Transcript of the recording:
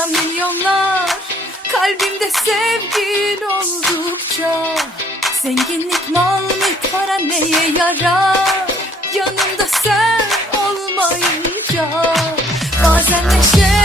Dünyada milyonlar Kalbimde sevgin oldukça. Zenginlik, mal, mülk, para neye yarar? Yanımda sen olmayınca Bazen neşe